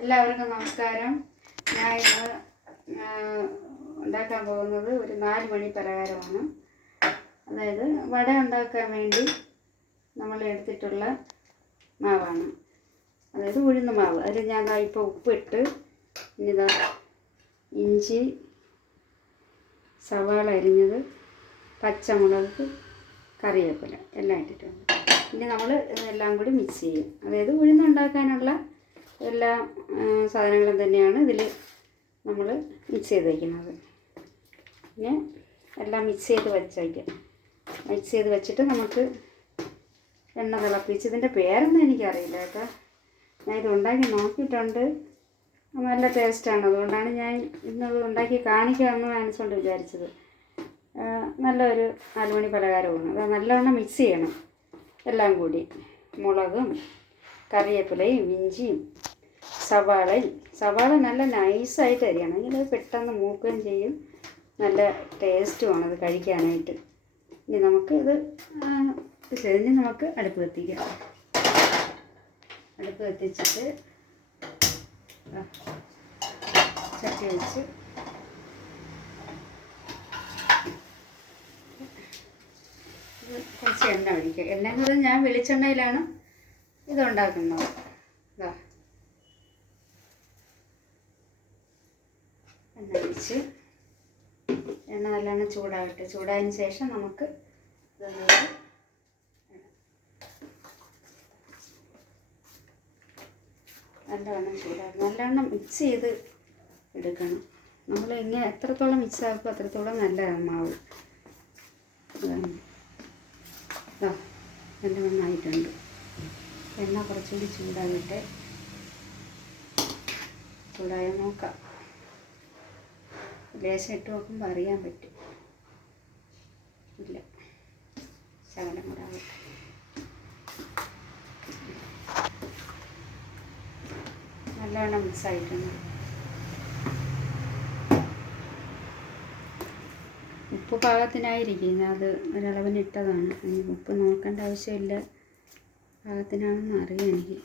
എല്ലാവർക്കും നമസ്കാരം. ഞാൻ ഇന്ന് ഉണ്ടാക്കാൻ പോകുന്നത് ഒരു 4 മണി പലഹാരമാണ്. അതായത് വട ഉണ്ടാക്കാൻ വേണ്ടി നമ്മൾ എടുത്തിട്ടുള്ള മാവാണ്. അതായത് ഉഴുന്ന് മാവ്. അതിൽ ഞാൻ ഇപ്പോൾ ഉപ്പിട്ട് ഇനിതാ ഇഞ്ചി, സവാള അരിഞ്ഞത്, പച്ചമുളക്, കറിവേപ്പില എല്ലാം ഇട്ടിട്ടുണ്ട്. ഇനി നമ്മൾ ഇതെല്ലാം കൂടി മിക്സ് ചെയ്യും. അതായത് ഉഴുന്നുണ്ടാക്കാനുള്ള എല്ലാ സാധനങ്ങളും തന്നെയാണ് ഇതിൽ നമ്മൾ മിക്സ് ചെയ്ത് വയ്ക്കുന്നത്. പിന്നെ എല്ലാം മിക്സ് ചെയ്ത് വെച്ചിട്ട് നമുക്ക് എണ്ണ തിളപ്പിച്ച്, ഇതിൻ്റെ പേരൊന്നും എനിക്കറിയില്ല കേട്ടോ. ഞാൻ ഇത് ഉണ്ടാക്കി നോക്കിയിട്ടുണ്ട്, നല്ല ടേസ്റ്റാണ്. അതുകൊണ്ടാണ് ഞാൻ ഇന്നത് ഉണ്ടാക്കി കാണിക്കാമെന്ന് മനസ്സുകൊണ്ട് വിചാരിച്ചത്. നല്ലൊരു 4 മണി പലഹാരമാണ്. അത് നല്ലവണ്ണം മിക്സ് ചെയ്യണം എല്ലാം കൂടി. മുളകും കറിവേപ്പിലയും ഇഞ്ചിയും സവാള നല്ല നൈസായിട്ട് അരിയണം. എങ്കിൽ അത് പെട്ടെന്ന് മൂക്കുകയും ചെയ്യും, നല്ല ടേസ്റ്റുമാണ് അത് കഴിക്കാനായിട്ട്. ഇനി നമുക്ക് ഇത് കഴിഞ്ഞ് നമുക്ക് അടുപ്പ് കത്തിക്കാം. അടുപ്പ് കത്തിച്ചിട്ട് ചട്ടി വെച്ച് കുറച്ച് എണ്ണ ഒഴിക്കുക. എണ്ണ ഞാൻ വെളിച്ചെണ്ണയിലാണ് ഇതുണ്ടാക്കുന്നത്. എണ്ണ ഒഴിച്ച് എണ്ണ നല്ലോണം ചൂടാകട്ടെ. ചൂടായതിന് ശേഷം നമുക്ക് നല്ലവണ്ണം മിക്സ് ചെയ്ത് എടുക്കണം. നമ്മൾ ഇങ്ങനെ എത്രത്തോളം മിക്സ് ആക്കും അത്രത്തോളം നല്ലതാണ് മാവ്. നല്ലവണ്ണം ആയിട്ടുണ്ട്. എണ്ണ കുറച്ചുകൂടി ചൂടാകട്ടെ. ചൂടായ നോക്കാം. ലേശം ഇട്ട് നോക്കുമ്പോൾ അറിയാൻ പറ്റും. ഇല്ല, ശകലം കൂടെ ആകട്ടെ. നല്ലവണ്ണം മിക്സ് ആയിട്ടുണ്ട്. ഉപ്പ് പാകത്തിനായിരിക്കും. അത് ഒരളവിന് ഇട്ടതാണ്. എനിക്ക് ഉപ്പ് നോക്കേണ്ട ആവശ്യമില്ല, പാകത്തിനാണെന്ന് അറിയാം എനിക്ക്.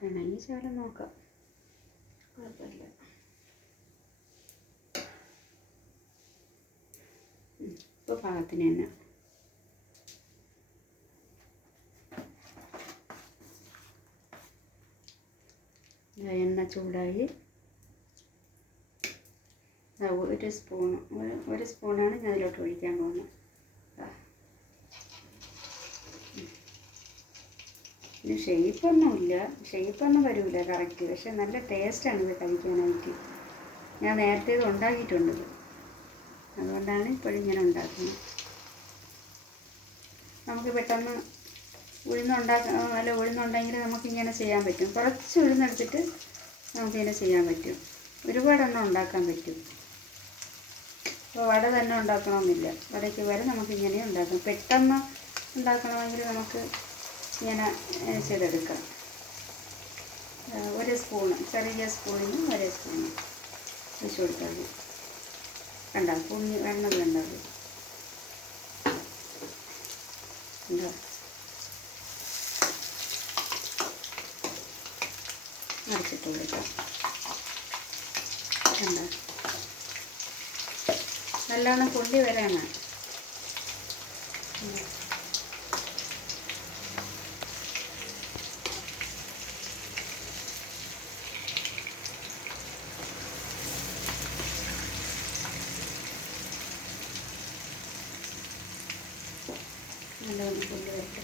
വേണമെങ്കിൽ ശകലം നോക്കാം, കുഴപ്പമില്ല. ഇപ്പോൾ പാകത്തിന് തന്നെ. എണ്ണ ചൂടായി. ഒരു സ്പൂണാണ് ഞാൻ അതിലോട്ട് ഒഴിക്കാൻ പോകുന്നത്. ഇത് ഷെയ്പ്പൊന്നും വരില്ല കറക്റ്റ്. പക്ഷെ നല്ല ടേസ്റ്റാണ് ഇത് കഴിക്കാനായിട്ട്. ഞാൻ നേരത്തെ ഇത് ഉണ്ടാക്കിയിട്ടുണ്ട്, അതുകൊണ്ടാണ് ഇപ്പോഴും ഇങ്ങനെ ഉണ്ടാക്കുന്നത്. നമുക്ക് പെട്ടെന്ന് ഉഴുന്നുണ്ടെങ്കിൽ നമുക്കിങ്ങനെ ചെയ്യാൻ പറ്റും. കുറച്ച് ഉഴുന്നെടുത്തിട്ട് നമുക്കിങ്ങനെ ചെയ്യാൻ പറ്റും. ഒരുപാടെണ്ണം ഉണ്ടാക്കാൻ പറ്റും. അപ്പോൾ വട തന്നെ ഉണ്ടാക്കണമെന്നില്ല. വടയ്ക്ക് വരെ നമുക്കിങ്ങനെ ഉണ്ടാക്കാം. പെട്ടെന്ന് ഉണ്ടാക്കണമെങ്കിൽ നമുക്ക് ഇങ്ങനെ ചെയ്തെടുക്കാം. ഒരു സ്പൂണ്, ചെറിയ സ്പൂണിന് 1 സ്പൂണ് വെച്ച് കൊടുത്താൽ മതി. കണ്ടോ, പൊങ്ങി വെണ്ണത് കണ്ടത് കണ്ടോ. അടച്ചിട്ട് കൊടുക്കാം. കണ്ടോ, നല്ലോണം പൊള്ളി വരാനാണ്. നല്ലോണം പൊള്ളി വരട്ടെ.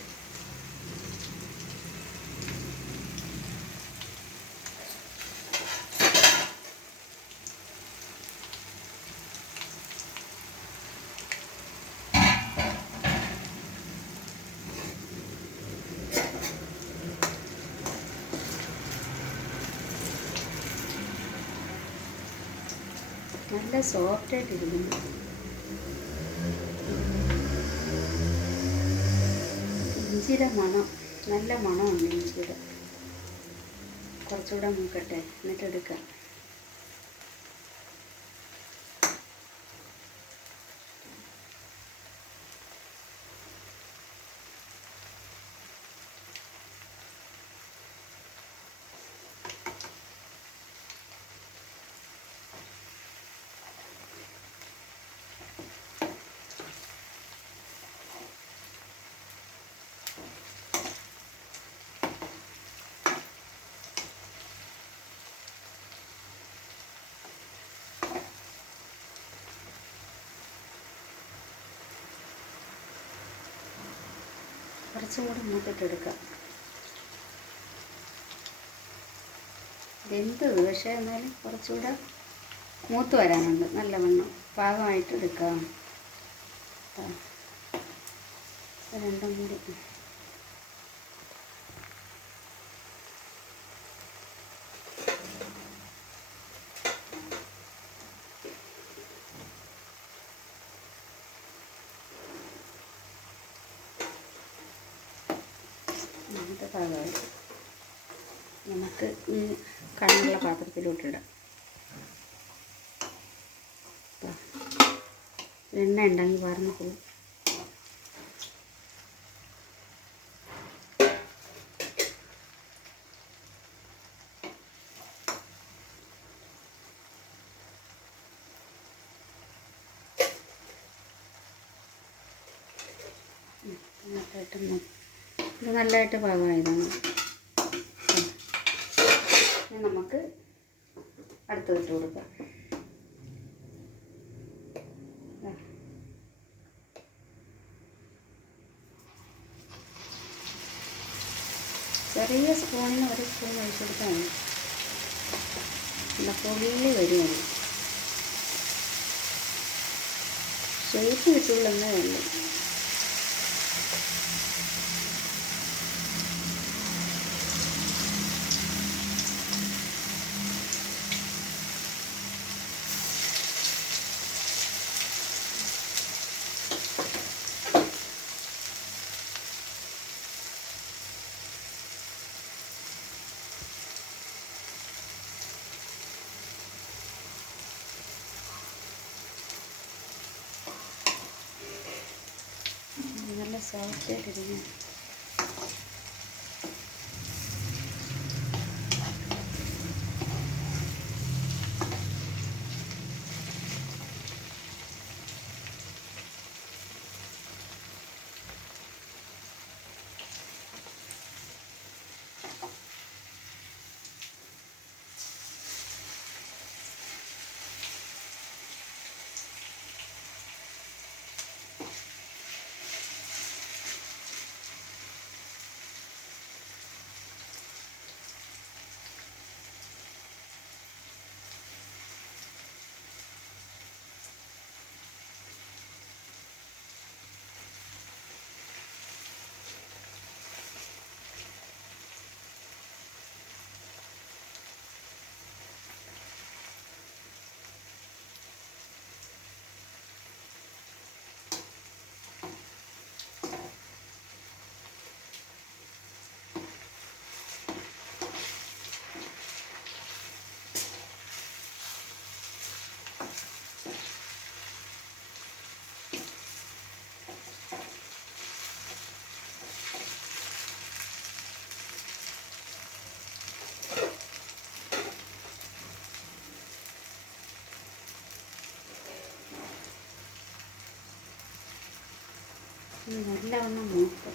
നല്ല സോഫ്റ്റായിട്ടിരിക്കുന്നു. ഇഞ്ചിയുടെ മണം, നല്ല മണമുണ്ട് ഇഞ്ചിയുടെ. കുറച്ചുകൂടെ മൂക്കട്ടെ, എന്നിട്ടെടുക്കാം. കുറച്ചും കൂടി മൂത്തിട്ടെടുക്കാം. വെന്തത് പക്ഷേ എന്നാലും കുറച്ചുകൂടെ മൂത്ത് വരാനുണ്ട്. നല്ലവണ്ണം പാകമായിട്ട് എടുക്കാം. രണ്ടും കൂടി പാകമായി. നമുക്ക് ഈ കണ്ണുള്ള പാത്രത്തിലോട്ടിടാം. എണ്ണ ഉണ്ടെങ്കിൽ വാർന്ന് പോകും. ഇത് നല്ലതായിട്ട് പാകമായതാണ്. നമുക്ക് അടുത്തതിട്ട് കൊടുക്കാം. ചെറിയ സ്പൂണിന് ഒരു സ്പൂൺ ഒഴിച്ചെടുത്താൽ മതി. നല്ല പൊള്ളി വരുമത്. ഷേപ്പ് കിട്ടുള്ളന്നേ ഉള്ളൂ. നല്ല സോഫ്റ്റ് ആയിട്ടിരിക്കും. നല്ലവണ്ണം മൂത്ത്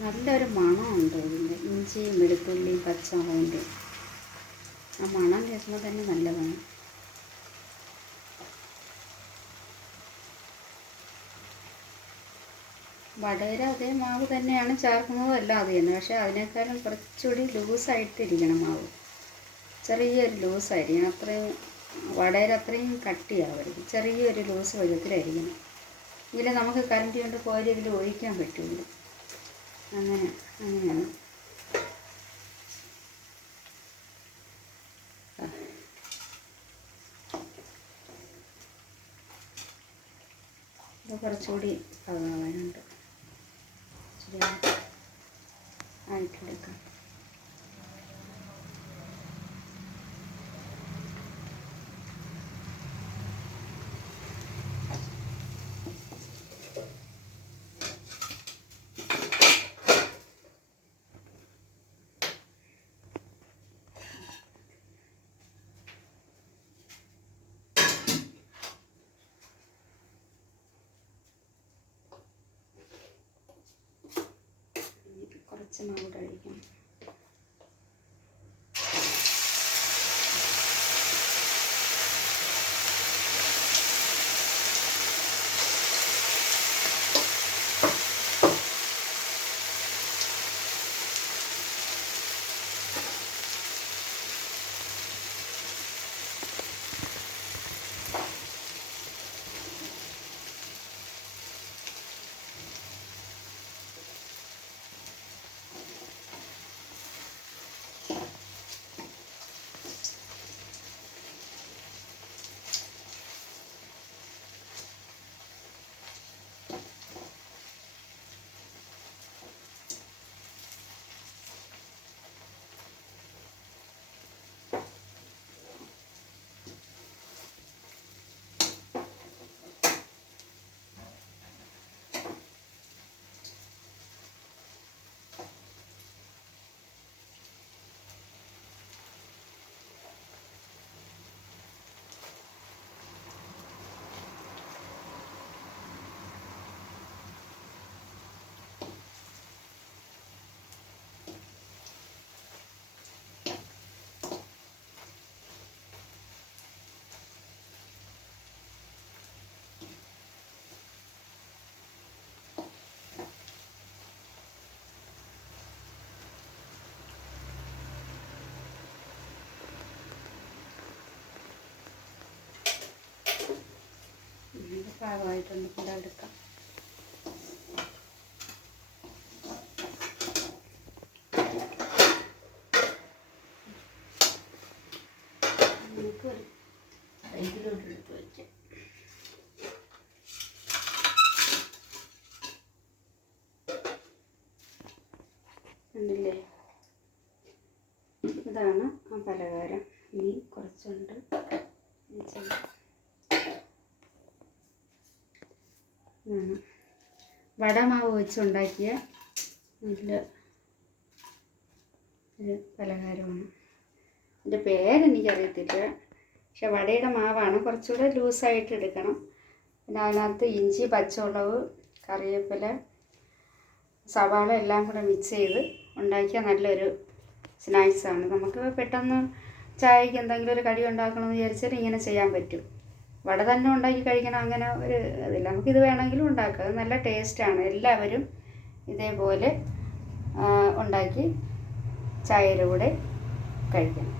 നല്ലൊരു മണമുണ്ട് ഇതിൻ്റെ. ഇഞ്ചിയും വെളുത്തുള്ളിയും പച്ചമുളകിൻ്റെ ആ മണം കേൾക്കുമ്പോൾ തന്നെ നല്ലതാണ്. വടകര അതേ മാവ് തന്നെയാണ് ചേർക്കുന്നതും എല്ലാം അത് തന്നെ. പക്ഷേ അതിനേക്കാളും കുറച്ചുകൂടി ലൂസായിട്ടിരിക്കണം മാവ്. ചെറിയൊരു ലൂസായിരിക്കണം. അത്രയും വടയിൽ അത്രയും കട്ടിയാവരുത്. ചെറിയൊരു ലൂസ് പരുവത്തിലായിരിക്കണം. എങ്കിലേ നമുക്ക് കരണ്ടി കൊണ്ട് കോരി ഇതിൽ ഒഴിക്കാൻ പറ്റുള്ളൂ. അങ്ങനെയാണ്. ഇത് കുറച്ചുകൂടി പാകാവാനുണ്ട്. ഇച്ചിരി ആയിട്ടെടുക്കാം. കുറച്ച് മാവ് കഴിക്കണം. പാകമായിട്ടുണ്ട്. ഇതെടുക്കാം. നമുക്കൊരു ഇതിലോട്ട് എടുത്ത് വയ്ക്കാം. ഉണ്ടല്ലേ, ഇതാണ് ആ പലഹാരം. ഇനി കുറച്ചുണ്ട്. ഇതാണ് വടമാവ് വെച്ചുണ്ടാക്കിയ നല്ല ഒരു പലഹാരമാണ്. ഇതിൻ്റെ പേരെനിക്കറിയത്തില്ല, പക്ഷെ വടയുടെ മാവാണ്. കുറച്ചുകൂടെ ലൂസായിട്ട് എടുക്കണം. പിന്നെ അതിനകത്ത് ഇഞ്ചി, പച്ചമുളക്, കറിവേപ്പില, സവാള എല്ലാം കൂടെ മിക്സ് ചെയ്ത് ഉണ്ടാക്കിയ നല്ലൊരു സ്നാക്സാണ്. നമുക്ക് പെട്ടെന്ന് ചായക്ക് എന്തെങ്കിലും ഒരു കടി ഉണ്ടാക്കണമെന്ന് വിചാരിച്ചാൽ ഇങ്ങനെ ചെയ്യാൻ പറ്റും. വട തന്നെ ഉണ്ടാക്കി കഴിക്കണം അങ്ങനെ ഒരു ഇതില്ല. നമുക്കിത് വേണമെങ്കിലും ഉണ്ടാക്കാം. അത് നല്ല ടേസ്റ്റാണ്. എല്ലാവരും ഇതേപോലെ ഉണ്ടാക്കി ചായയുടെ കൂടെ കഴിക്കണം.